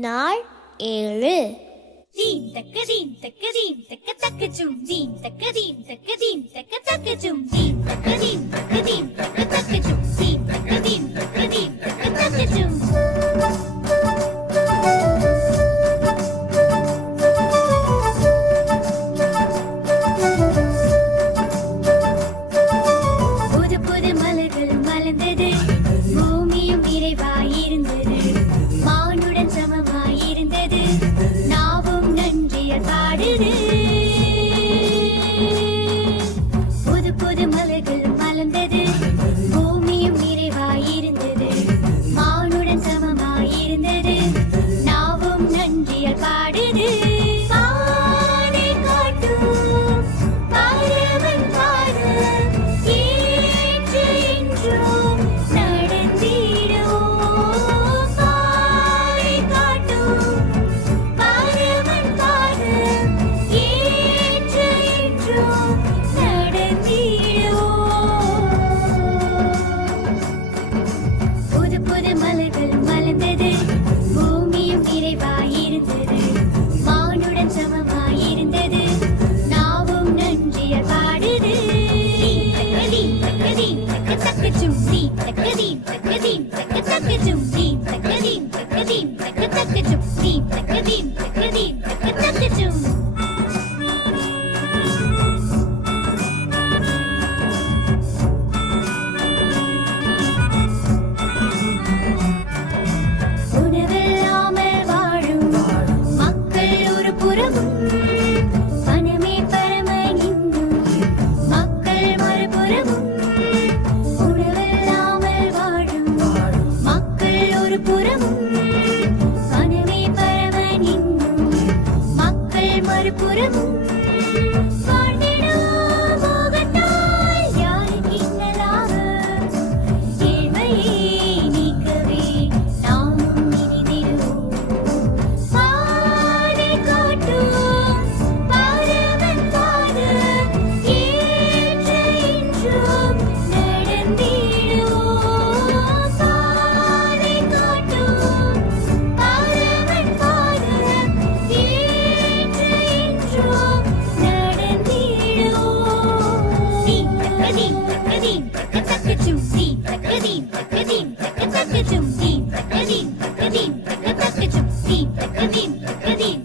நாள் 7. Deen taka deen taka deen taka taka jum deen taka deen taka deen taka taka jum deen taka deen taka deen taka taka jum deen taka deen taka deen taka taka jum. புது புது மலர்கள் மலர்ந்தது, பூமியும் நிறைவாயிருந்தது, மானுடன் சமமாயிருந்தது, நாவும் நன்றியால் பாடுது. புது புது மலர்கள் மலர்ந்தது, பூமியும் நிறைவாயிருந்தது, மானுடன் சமமாயிருந்தது, நாவும் நன்றியால் பாடுது. பாதை காட்டும் பரமன் பாதம் ஏற்று என்றும் நடந்திடுவோம். பாதை காட்டும் பரமன் பாதம் ஏற்று என்றும் நடந்திடுவோம். புது புது மலர்கள் மலர்ந்தது, பூமியும் நிறைவாயிருந்தது, மானுடன் சமமாயிருந்தது, நாவும் நன்றியால் பாடுது. தீம் தக்க தீம் தக்க தக்க ஜும் தீம் தக்க தீம் தக்க தீம் தக்க தக்க ஜும் தீம் தக்க தீம் தக்க தீம் தக்க தக்க ஜும் தீம் தக்க தீம் தக்க தீம் தக்க தக்க ஜும். உணவில்லாமல் வாழும் மக்கள் ஒரு புறமும், பணமே பரமன் இன்னும் மக்கள் மறுபுறமும். உணவில்லாமல் வாழும் மக்கள் ஒரு புறமும், பணமே பரமன் இன்னும் மக்கள் மறுபுறமும். வாழ்ந்திடும் மோகத்தால் யாருக்கு இன்னலாக, ஏழ்மையை நீக்கவே நாமும் இனிதிடுவோம். பாதை காட்டும் பரமன் பாதம் ஏற்று என்றும் நடந்திடுவோம். பாதை காட்டும் பரமன் பாதம் ஏற்று என்றும் நடந்திடுவோம். தீம் தக்க தீம் தக்க தீம் தக்க தக்க ஜும் தீம் தக்க தீம் தக்க தீம் தக்க தக்க ஜும் தீம் தக்க தீம் தக்க தீம் தக்க தக்க ஜும் தீம் தக்க தீம் தக்க தீம்